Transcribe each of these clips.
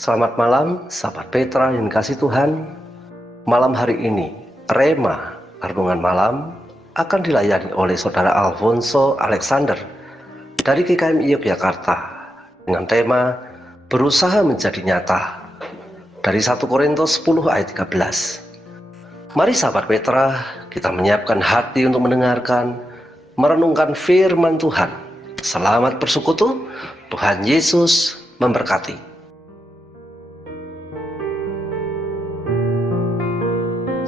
Selamat malam, sahabat Petra yang dikasih Tuhan. Malam hari ini, Rema Renungan Malam akan dilayani oleh Saudara Alfonso Alexander dari GKMI Yogyakarta dengan tema Berusaha Menjadi Nyata dari 1 Korintus 10 ayat 13. Mari sahabat Petra, kita menyiapkan hati untuk mendengarkan, merenungkan firman Tuhan. Selamat bersekutu, Tuhan Yesus memberkati.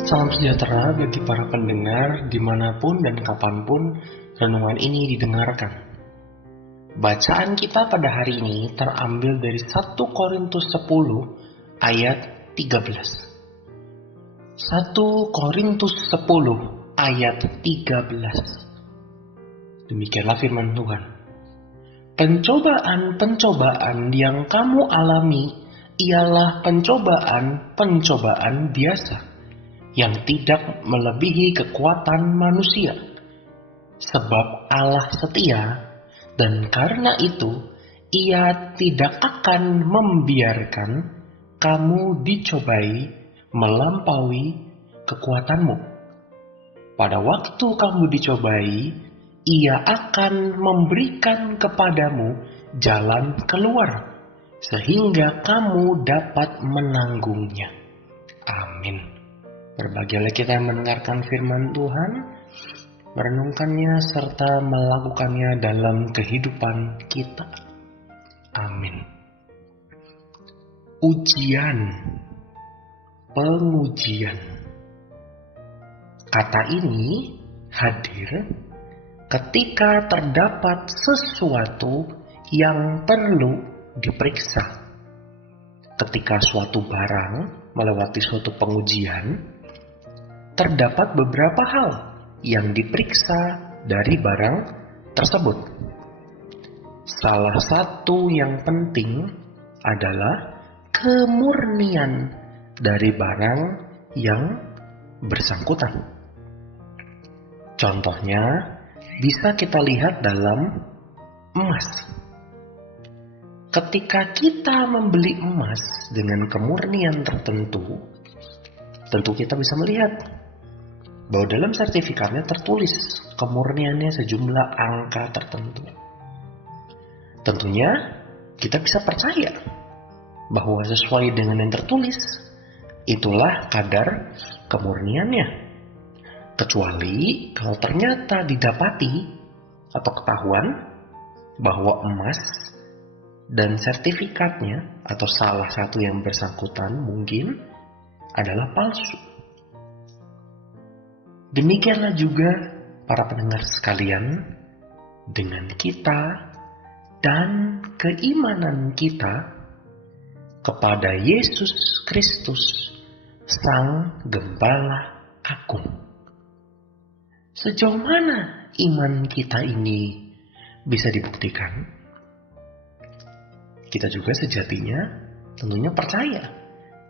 Salam sejahtera bagi para pendengar dimanapun dan kapanpun renungan ini didengarkan. Bacaan kita pada hari ini terambil dari 1 Korintus 10 ayat 13. 1 Korintus 10 ayat 13. Demikianlah firman Tuhan. Pencobaan-pencobaan yang kamu alami ialah pencobaan-pencobaan biasa, yang tidak melebihi kekuatan manusia. Sebab Allah setia, dan karena itu Ia tidak akan membiarkan kamu dicobai melampaui kekuatanmu. Pada waktu kamu dicobai, Ia akan memberikan kepadamu jalan keluar, sehingga kamu dapat menanggungnya. Amin. Berbahagialah kita yang mendengarkan firman Tuhan, merenungkannya serta melakukannya dalam kehidupan kita. Amin. Ujian, pengujian. Kata ini hadir ketika terdapat sesuatu yang perlu diperiksa. Ketika suatu barang melewati suatu pengujian, terdapat beberapa hal yang diperiksa dari barang tersebut. Salah satu yang penting adalah kemurnian dari barang yang bersangkutan. Contohnya bisa kita lihat dalam emas. Ketika kita membeli emas dengan kemurnian tertentu, tentu kita bisa melihat bahwa dalam sertifikatnya tertulis kemurniannya sejumlah angka tertentu. Tentunya kita bisa percaya bahwa sesuai dengan yang tertulis, itulah kadar kemurniannya. Kecuali kalau ternyata didapati atau ketahuan bahwa emas dan sertifikatnya atau salah satu yang bersangkutan mungkin adalah palsu. Demikianlah juga para pendengar sekalian, dengan kita dan keimanan kita kepada Yesus Kristus, Sang Gembala Agung. Sejauh mana iman kita ini bisa dibuktikan? Kita juga sejatinya tentunya percaya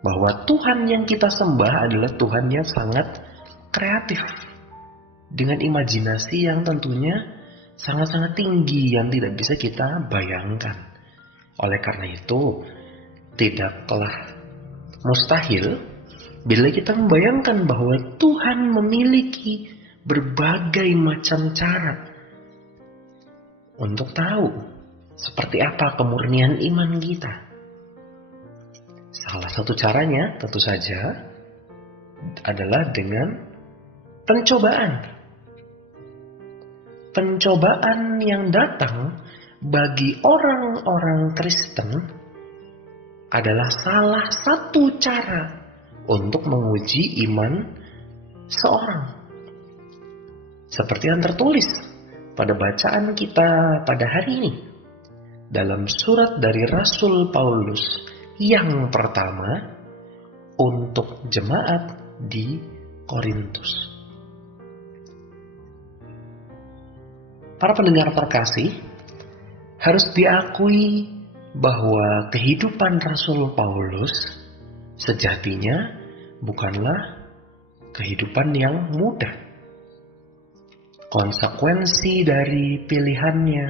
bahwa Tuhan yang kita sembah adalah Tuhan yang sangat kreatif, dengan imajinasi yang tentunya sangat-sangat tinggi yang tidak bisa kita bayangkan. Oleh karena itu, tidaklah mustahil bila kita membayangkan bahwa Tuhan memiliki berbagai macam cara untuk tahu seperti apa kemurnian iman kita. Salah satu caranya tentu saja adalah dengan pencobaan. Pencobaan yang datang bagi orang-orang Kristen adalah salah satu cara untuk menguji iman seorang. Seperti yang tertulis pada bacaan kita pada hari ini dalam surat dari Rasul Paulus yang pertama untuk jemaat di Korintus. Para pendengar terkasih, harus diakui bahwa kehidupan Rasul Paulus sejatinya bukanlah kehidupan yang mudah. Konsekuensi dari pilihannya,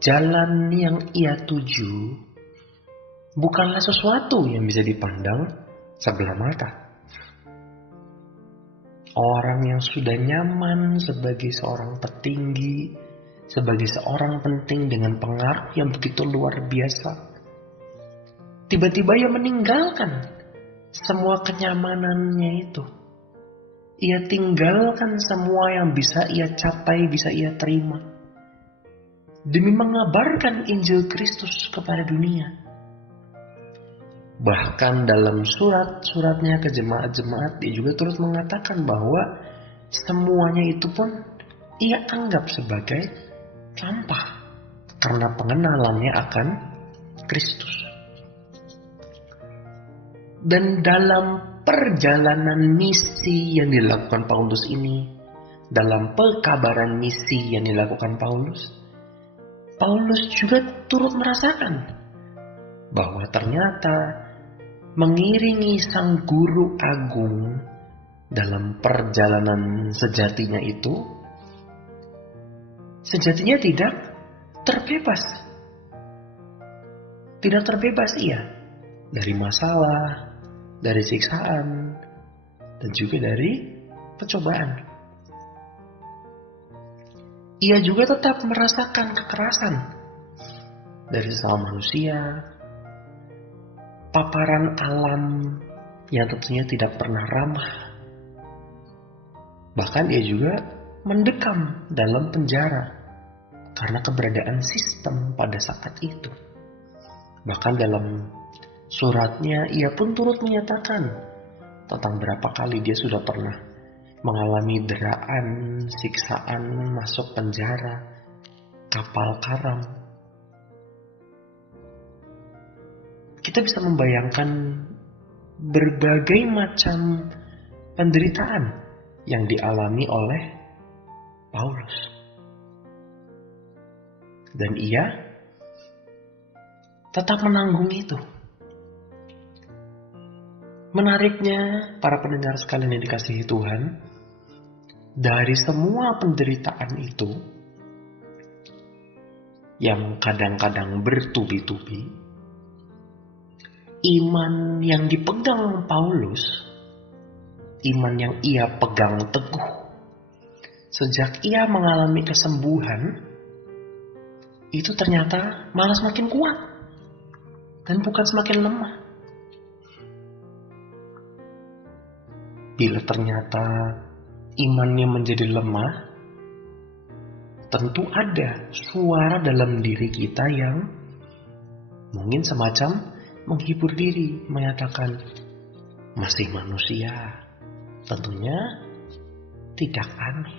jalan yang ia tuju bukanlah sesuatu yang bisa dipandang sebelah mata. Orang yang sudah nyaman sebagai seorang petinggi, sebagai seorang penting dengan pengaruh yang begitu luar biasa, tiba-tiba ia meninggalkan semua kenyamanannya itu. Ia tinggalkan semua yang bisa ia capai, bisa ia terima, demi mengabarkan Injil Kristus kepada dunia. Bahkan dalam surat-suratnya ke jemaat-jemaat, dia juga turut mengatakan bahwa semuanya itu pun ia anggap sebagai sampah karena pengenalannya akan Kristus. Dan dalam perjalanan misi yang dilakukan Paulus ini, dalam pekabaran misi yang dilakukan Paulus juga turut merasakan bahwa ternyata mengiringi sang guru agung dalam perjalanan sejatinya itu, sejatinya tidak terbebas. Tidak terbebas ia dari masalah, dari siksaan, dan juga dari pencobaan. Ia juga tetap merasakan kekerasan dari sesama manusia, paparan alam yang tentunya tidak pernah ramah. Bahkan ia juga mendekam dalam penjara karena keberadaan sistem pada saat itu. Bahkan dalam suratnya ia pun turut menyatakan tentang berapa kali dia sudah pernah mengalami deraan, siksaan, masuk penjara, kapal karam. Kita bisa membayangkan berbagai macam penderitaan yang dialami oleh Paulus. Dan ia tetap menanggung itu. Menariknya, para pendengar sekalian yang dikasihi Tuhan, dari semua penderitaan itu yang kadang-kadang bertubi-tubi, iman yang dipegang Paulus, iman yang ia pegang teguh sejak ia mengalami kesembuhan, itu ternyata malah semakin kuat dan bukan semakin lemah. Bila ternyata imannya menjadi lemah, tentu ada suara dalam diri kita yang mungkin semacam menghibur diri, menyatakan masih manusia. Tentunya tidak aneh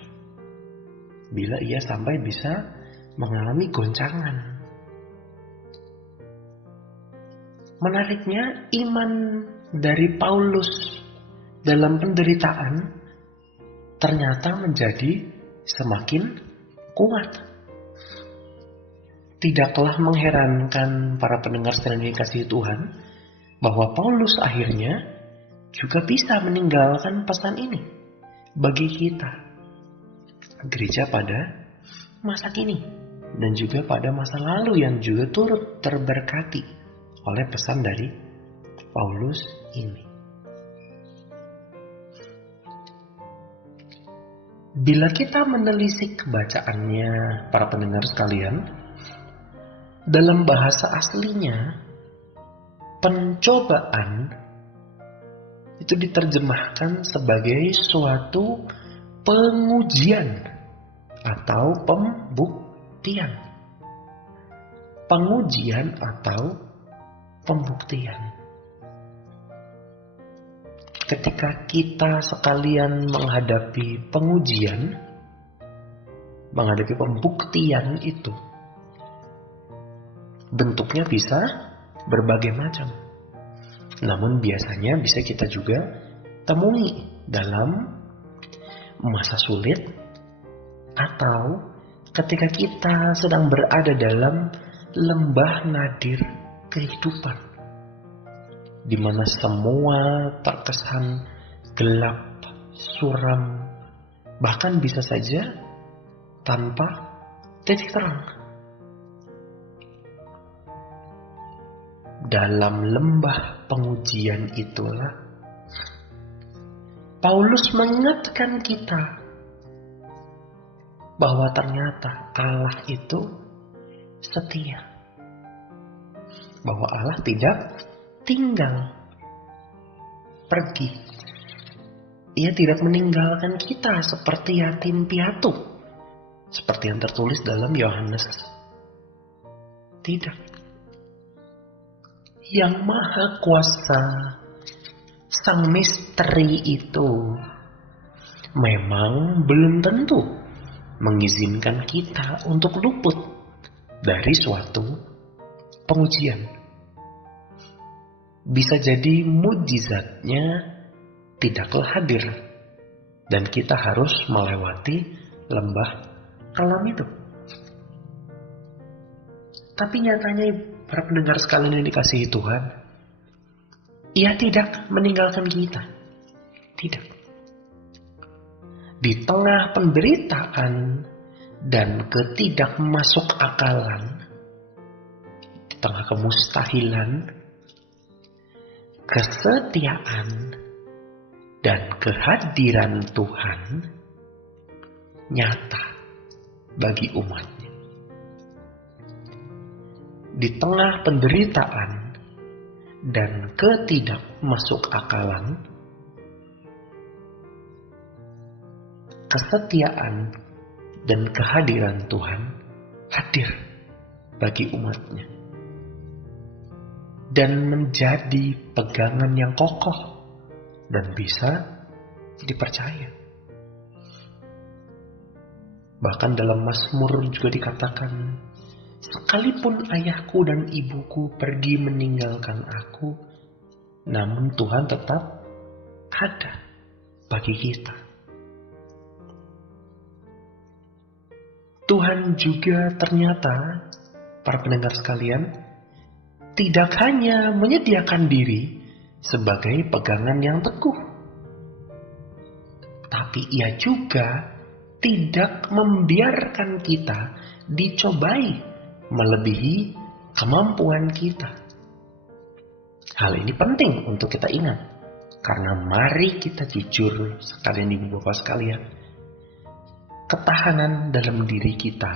bila ia sampai bisa mengalami goncangan. Menariknya, iman dari Paulus dalam penderitaan ternyata menjadi semakin kuat. Tidaklah mengherankan para pendengar sekalian dikasihi Tuhan bahwa Paulus akhirnya juga bisa meninggalkan pesan ini bagi kita, gereja pada masa kini dan juga pada masa lalu yang juga turut terberkati oleh pesan dari Paulus ini. Bila kita menelisik bacaannya, para pendengar sekalian, dalam bahasa aslinya, pencobaan itu diterjemahkan sebagai suatu pengujian atau pembuktian. Pengujian atau pembuktian. Ketika kita sekalian menghadapi pengujian, menghadapi pembuktian itu, bentuknya bisa berbagai macam. Namun biasanya bisa kita juga temui dalam masa sulit atau ketika kita sedang berada dalam lembah nadir kehidupan, di mana semua terkesan gelap, suram, bahkan bisa saja tanpa titik terang. dalam lembah pengujian itulah Paulus mengingatkan kita bahwa ternyata Allah itu setia. Bahwa Allah tidak tinggal pergi. Ia tidak meninggalkan kita seperti yatim piatu. Seperti yang tertulis dalam Yohanes. Tidak. Yang Maha Kuasa, Sang Misteri itu memang belum tentu mengizinkan kita untuk luput dari suatu pengujian. Bisa jadi mujizatnya tidaklah hadir dan kita harus melewati lembah kelam itu. Tapi nyatanya para pendengar sekalian yang dikasihi Tuhan, Ia tidak meninggalkan kita. Tidak. Di tengah penderitaan dan ketidakmasukakalan, di tengah kemustahilan, kesetiaan dan kehadiran Tuhan nyata bagi umatnya. Di tengah penderitaan dan ketidakmasukakalan, kesetiaan dan kehadiran Tuhan hadir bagi umatnya dan menjadi pegangan yang kokoh dan bisa dipercaya. Bahkan dalam Mazmur juga dikatakan, sekalipun ayahku dan ibuku pergi meninggalkan aku, namun Tuhan tetap ada bagi kita. Tuhan juga ternyata, para pendengar sekalian, tidak hanya menyediakan diri sebagai pegangan yang teguh, tapi Ia juga tidak membiarkan kita dicobai melebihi kemampuan kita. Hal ini penting untuk kita ingat, karena mari kita jujur sekalian ibu bapak sekalian, ketahanan dalam diri kita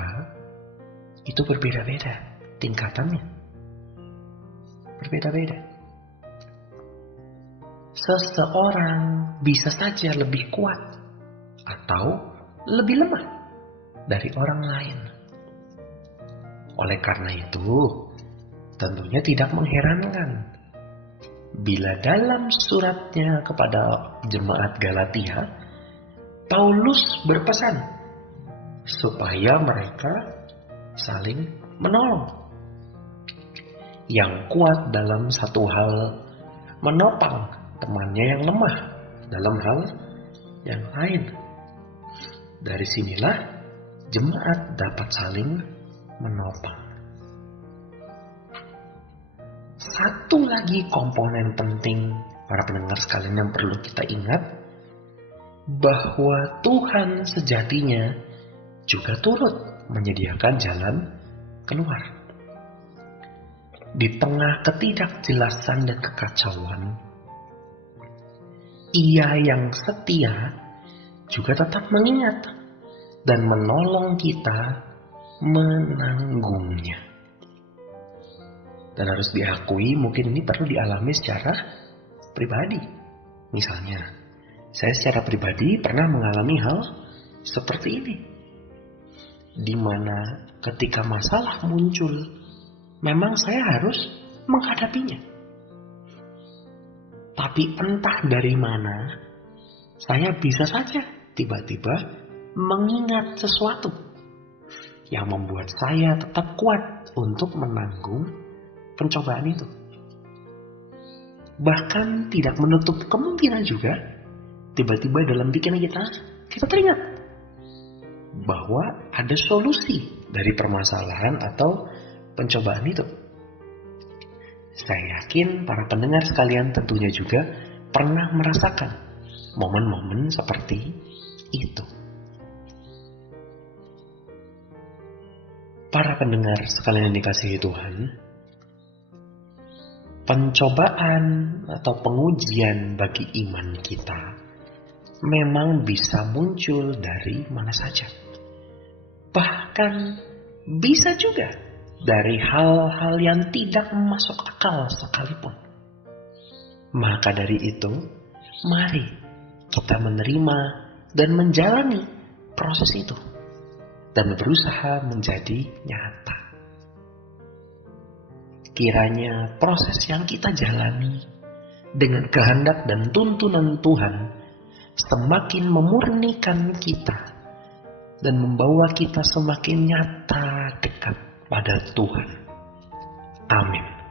itu berbeda-beda tingkatannya. Berbeda-beda. Seseorang bisa saja lebih kuat atau lebih lemah dari orang lain. Oleh karena itu, tentunya tidak mengherankan bila dalam suratnya kepada jemaat Galatia, Paulus berpesan supaya mereka saling menolong. Yang kuat dalam satu hal menopang temannya yang lemah dalam hal yang lain. Dari sinilah jemaat dapat saling menopang. Satu lagi komponen penting para pendengar sekalian yang perlu kita ingat, bahwa Tuhan sejatinya juga turut menyediakan jalan keluar. Di tengah ketidakjelasan dan kekacauan, Ia yang setia juga tetap mengingat dan menolong kita menanggungnya. Dan harus diakui mungkin ini perlu dialami secara pribadi. Misalnya, saya secara pribadi pernah mengalami hal seperti ini. Di mana ketika masalah muncul, memang saya harus menghadapinya. Tapi entah dari mana, saya bisa saja tiba-tiba mengingat sesuatu yang membuat saya tetap kuat untuk menanggung pencobaan itu. Bahkan tidak menutup kemungkinan juga tiba-tiba dalam pikiran kita teringat bahwa ada solusi dari permasalahan atau pencobaan itu. Saya yakin para pendengar sekalian tentunya juga pernah merasakan momen-momen seperti itu. Para pendengar sekalian yang dikasihi Tuhan, pencobaan atau pengujian bagi iman kita memang bisa muncul dari mana saja. Bahkan bisa juga dari hal-hal yang tidak masuk akal sekalipun. Maka dari itu, mari kita menerima dan menjalani proses itu dan berusaha menjadi nyata. Kiranya proses yang kita jalani dengan kehendak dan tuntunan Tuhan semakin memurnikan kita dan membawa kita semakin nyata dekat pada Tuhan. Amin.